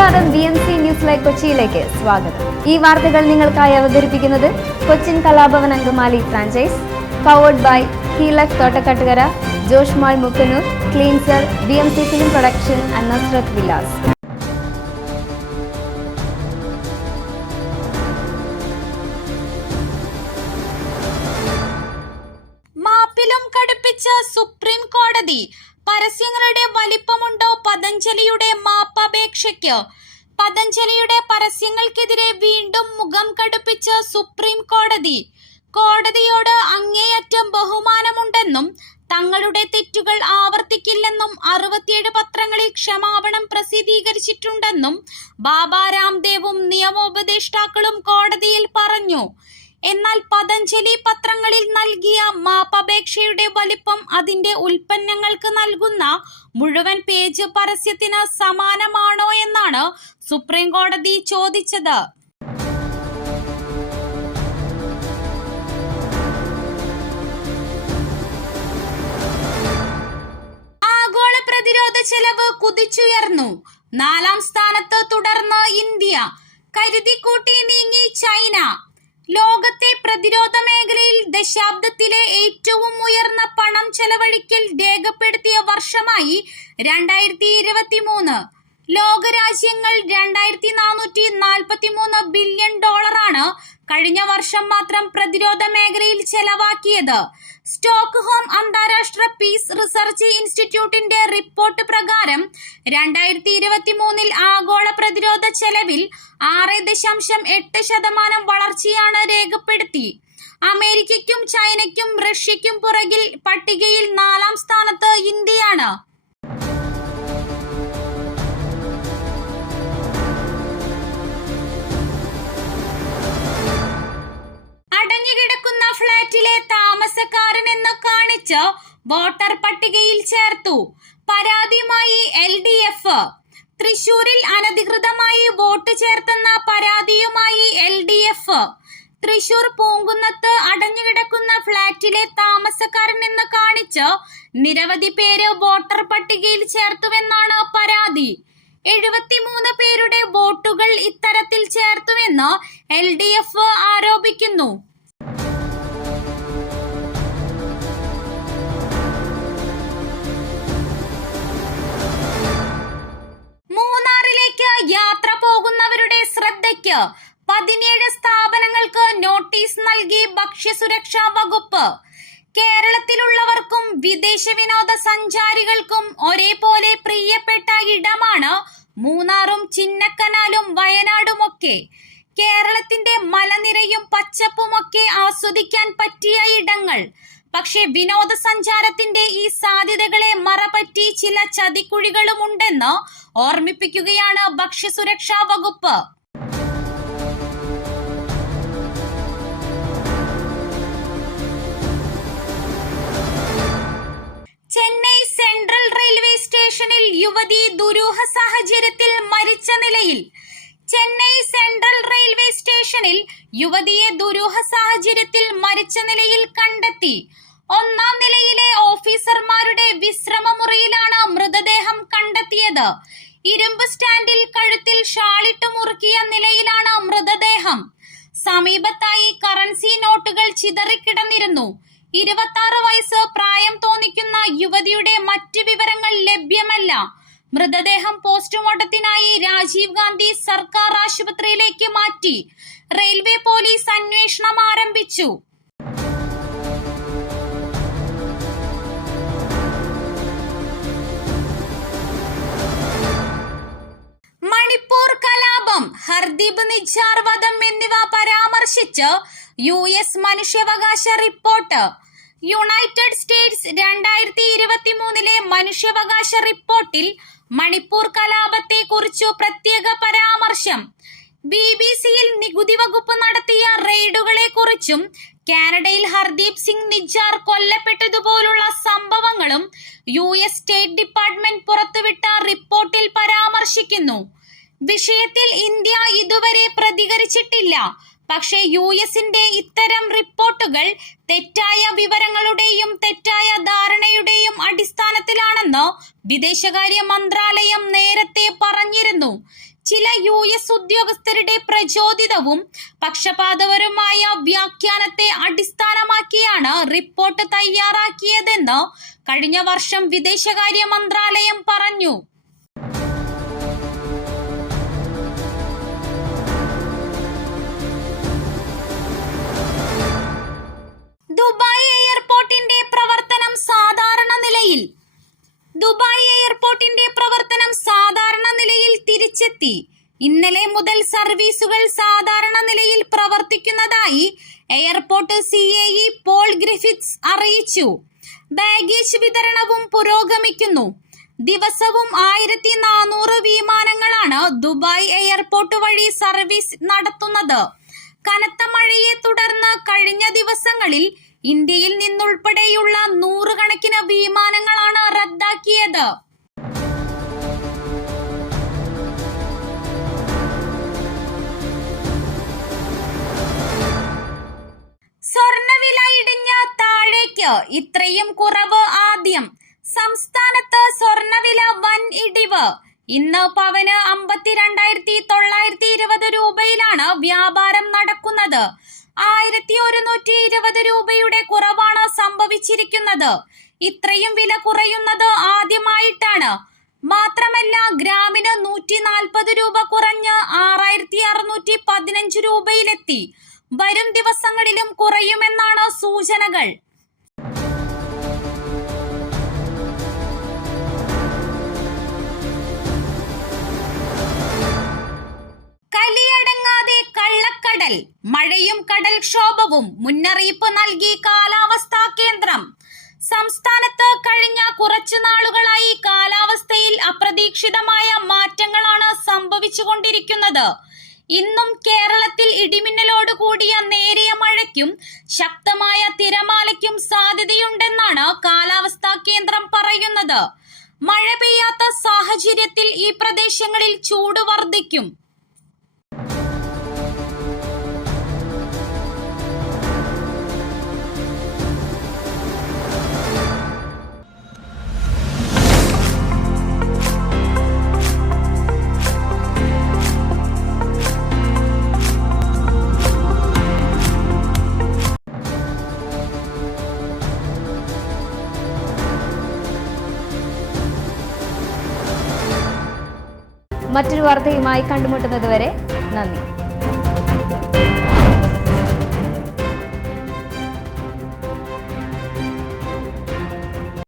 നമസ്കാരം, BMC news live കൊച്ചിയിലേക്ക് സ്വാഗതം. ഈ വാർത്തകൾ നിങ്ങൾക്കായി അവതരിപ്പിക്കുന്നത് Cochin Kalabhavan Angamaly franchise, powered by Heelak Thottakattukara, Josh mall Mookkannoor, cleanser, BMC film production and Nasrath Vilas. മാപ്പിലും കടുപ്പിച്ച സുപ്രീം കോടതി. പരസ്യങ്ങളുടെ വലിപ്പമുണ്ടോ പതഞ്ജലിയുടെ മാപ്പപേക്ഷയ്ക്ക്? പതഞ്ജലിയുടെ പരസ്യങ്ങൾക്കെതിരെ വീണ്ടും മുഖം കടുപ്പിച്ച സുപ്രീം കോടതി. കോടതിയോട് അങ്ങേയറ്റം ബഹുമാനമുണ്ടെന്നും തങ്ങളുടെ തെറ്റുകൾ ആവർത്തിക്കില്ലെന്നും 67 പത്രങ്ങളിൽ ക്ഷമാപണം പ്രസിദ്ധീകരിച്ചിട്ടുണ്ടെന്നും ബാബ രാംദേവും നിയമോപദേഷ്ടാക്കളും കോടതിയിൽ പറഞ്ഞു. എന്നാൽ പതഞ്ജലി പത്രങ്ങളിൽ നൽകിയ മാപ്പപേക്ഷയുടെ വലിപ്പം അതിന്റെ ഉൽപ്പന്നങ്ങൾക്ക് നൽകുന്ന മുഴുവൻ പേജ് പരസ്യത്തിന് സമാനമാണോ എന്നാണ് സുപ്രീം കോടതി ചോദിച്ചത്. ആഗോള പ്രതിരോധ ചെലവ് കുതിച്ചുയർന്നു. 4ാം സ്ഥാനത്ത് തുടർന്ന് ഇന്ത്യ. കരുതിക്കൂട്ടി നീങ്ങി ചൈന. ലോകത്തെ പ്രതിരോധ മേഖലയിൽ ദശാബ്ദത്തിലെ ഏറ്റവും ഉയർന്ന പണം ചെലവഴിക്കൽ രേഖപ്പെടുത്തിയ വർഷമായി 2023. ലോകരാജ്യങ്ങൾ $2443 ബില്യൺ കഴിഞ്ഞ വർഷം മാത്രം പ്രതിരോധ മേഖലയിൽ ചെലവാക്കിയത്. സ്റ്റോക്ക്ഹോം അന്താരാഷ്ട്ര പീസ് റിസർച്ച് ഇൻസ്റ്റിറ്റ്യൂട്ടിന്റെ റിപ്പോർട്ട് പ്രകാരം 2023 ആഗോള പ്രതിരോധ ചെലവിൽ 6.8% വളർച്ചയാണ് രേഖപ്പെടുത്തി. അമേരിക്കയ്ക്കും ചൈനയ്ക്കും റഷ്യയ്ക്കും പുറകിൽ പട്ടികയിൽ 4ാം സ്ഥാനത്ത് ഇന്ത്യയാണ്. അടഞ്ഞുകിടക്കുന്ന ഫ്ളാറ്റിലെ താമസക്കാരനെന്ന് കാണിച്ച് വോട്ടർ പട്ടികയിൽ ചേർത്തു. പരാതിയുമായി LDF. തൃശൂരിൽ അനധികൃതമായി വോട്ട് ചേർത്തെന്ന പരാതിയുമായി LDF. തൃശൂർ പൂങ്കുന്നത്ത് അടഞ്ഞുകിടക്കുന്ന ഫ്ളാറ്റിലെ താമസക്കാരനെന്ന് കാണിച്ച് നിരവധി പേര് വോട്ടർ പട്ടികയിൽ ചേർത്തുവെന്നാണ് പരാതി. 73 പേരുടെ വോട്ടുകൾ ഇത്തരത്തിൽ ചേർത്തുവെന്ന് LDF ആരോപിക്കുന്നു. മൂന്നാറിലേക്ക് യാത്ര പോകുന്നവരുടെ ശ്രദ്ധയ്ക്ക് 17 സ്ഥാപനങ്ങൾക്ക് നോട്ടീസ് നൽകി ഭക്ഷ്യസുരക്ഷാ വകുപ്പ്. കേരളത്തിലുള്ളവർക്കും വിദേശ വിനോദസഞ്ചാരികൾക്കും ഒരേപോലെ പ്രിയപ്പെട്ട ഇടമാണ് മൂന്നാറും ചിന്നക്കനാലും വയനാടുമൊക്കെ. കേരളത്തിന്റെ മലനിരയും പച്ചപ്പുമൊക്കെ ആസ്വദിക്കാൻ പറ്റിയ ഇടങ്ങൾ. പക്ഷെ വിനോദസഞ്ചാരത്തിന്റെ ഈ സാധ്യതകളെ മറപറ്റി ചില ചതിക്കുഴികളുമുണ്ടെന്ന് ഓർമ്മിപ്പിക്കുകയാണ് ഭക്ഷ്യസുരക്ഷാ വകുപ്പ്. ചെന്നൈ സെൻട്രൽ റെയിൽവേ സ്റ്റേഷനിൽ യുവതി ദുരൂഹ സാഹചര്യത്തിൽ മരിച്ച നിലയിൽ. ചെന്നൈ സെൻട്രൽ റെയിൽവേ സ്റ്റേഷനിൽ യുവതിയെ ദുരൂഹ സാഹചര്യത്തിൽ മരിച്ച നിലയിൽ കണ്ടെത്തി. 1ാം നിലയിലെ ഓഫീസർമാരുടെ വിശ്രമമുറിയിലാണ് മൃതദേഹം കണ്ടെത്തിയത്. ഇരുമ്പ് സ്റ്റാൻഡിൽ കഴുത്തിൽ ഷാളിട്ട് മുറുക്കിയ നിലയിലാണ് മൃതദേഹം. സമീപത്തായി കറൻസി നോട്ടുകൾ ചിതറിക്കിടന്നിരുന്നു. 26 വയസ്സ് പ്രായം തോന്നിക്കുന്ന യുവതിയുടെ മറ്റ് വിവരങ്ങൾ ലഭ്യമല്ല. മൃതദേഹം പോസ്റ്റ്മോർട്ടത്തിനായി രാജീവ് ഗാന്ധി സർക്കാർ ആശുപത്രിയിലേക്ക് മാറ്റി. റെയിൽവേ പോലീസ് അന്വേഷണം ആരംഭിച്ചു. മണിപ്പൂർ കലാപം, ഹർദീപ് നിജ്ജാർ വധം എന്നിവ പരാമർശിച്ച് US മനുഷ്യാവകാശ റിപ്പോർട്ട്. യുണൈറ്റഡ് സ്റ്റേറ്റ്സ് 2023 മനുഷ്യാവകാശ റിപ്പോർട്ടിൽ മണിപ്പൂർ കലാപത്തെ കുറിച്ചു പ്രത്യേക പരാമർശം. BBC-യിൽ നികുതി വകുപ്പ് നടത്തിയ റെയ്ഡുകളെ കുറിച്ചും കാനഡയിൽ ഹർദീപ് സിംഗ് നിജ്ജാർ കൊല്ലപ്പെട്ടതുപോലുള്ള സംഭവങ്ങളും US സ്റ്റേറ്റ് ഡിപ്പാർട്ട്മെന്റ് പുറത്തുവിട്ട റിപ്പോർട്ടിൽ പരാമർശിക്കുന്നു. വിഷയത്തിൽ ഇന്ത്യ ഇതുവരെ പ്രതികരിച്ചിട്ടില്ല. പക്ഷേ US-ന്റെ ഇത്തരം റിപ്പോർട്ടുകൾ തെറ്റായ വിവരങ്ങളുടെയും തെറ്റായ ധാരണയുടെയും അടിസ്ഥാനത്തിലാണെന്ന് വിദേശകാര്യ മന്ത്രാലയം നേരത്തെ പറഞ്ഞിരുന്നു. ചില US ഉദ്യോഗസ്ഥരുടെ പ്രചോദിതവും പക്ഷപാതപരവുമായ വ്യാഖ്യാനത്തെ അടിസ്ഥാനമാക്കിയാണ് റിപ്പോർട്ട് തയ്യാറാക്കിയതെന്ന് കഴിഞ്ഞ വർഷം വിദേശകാര്യ മന്ത്രാലയം പറഞ്ഞു. ദുബായ് എയർപോർട്ടിന്റെ പ്രവർത്തനം സാധാരണ നിലയിൽ. ദുബായ് എയർപോർട്ടിന്റെ പ്രവർത്തനം സാധാരണ നിലയിൽ തിരിച്ചെത്തി. ഇന്നലെ മുതൽ സർവീസുകൾ സാധാരണ നിലയിൽ പ്രവർത്തിക്കുന്നതായി എയർപോർട്ട് CAE പോൾ ഗ്രിഫിത്സ് അറിയിച്ചു. ബാഗേജ് വിതരണവും പുരോഗമിക്കുന്നു. ദിവസവും 1400 വിമാനങ്ങളാണ് ദുബായ് എയർപോർട്ട് വഴി സർവീസ് നടത്തുന്നത്. കനത്ത മഴയെ തുടർന്ന് കഴിഞ്ഞ ദിവസങ്ങളിൽ ഇന്ത്യയിൽ നിന്നുൾപ്പെടെയുള്ള 100 കണക്കിന് വിമാനങ്ങളാണ് റദ്ദാക്കിയത്. സ്വർണ്ണവില ഇടിഞ്ഞ് താഴേക്ക്, ഇത്രയും കുറവ് ആദ്യം. സംസ്ഥാനത്ത് സ്വർണ്ണവില വൻ ഇടിവ്. ഇന്ന് പവന് 52,920 രൂപയിലാണ് വ്യാപാരം നടക്കുന്നത്. 1,120 രൂപയുടെ കുറവാണ് സംഭവിച്ചിരിക്കുന്നത്. ഇത്രയും വില കുറയുന്നത് ആദ്യമായിട്ടാണ്. മാത്രമല്ല, ഗ്രാമിന് 140 രൂപ കുറഞ്ഞ് 6,615 രൂപയിലെത്തി. വരും ദിവസങ്ങളിലും കുറയുമെന്നാണ് സൂചനകൾ. കലിയടങ്ങാതെ കള്ളക്കടൽ, മഴയും കടൽക്ഷോഭവും മുന്നറിയിപ്പ് നൽകി കാലാവസ്ഥാ കേന്ദ്രം. സംസ്ഥാനത്ത് കഴിഞ്ഞ കുറച്ചു നാളുകളായി കാലാവസ്ഥയിൽ അപ്രതീക്ഷിതമായ മാറ്റങ്ങളാണ് സംഭവിച്ചുകൊണ്ടിരിക്കുന്നത്. ഇന്നും കേരളത്തിൽ ഇടിമിന്നലോട് കൂടിയ നേരിയ മഴയ്ക്കും ശക്തമായ തിരമാലയ്ക്കും സാധ്യതയുണ്ടെന്നാണ് കാലാവസ്ഥാ കേന്ദ്രം പറയുന്നത്. മഴ പെയ്യാത്ത സാഹചര്യത്തിൽ ഈ പ്രദേശങ്ങളിൽ ചൂട് വർദ്ധിക്കും. മറ്റൊരു വാർത്തയുമായി കണ്ടുമുട്ടുന്നതുവരെ നന്ദി.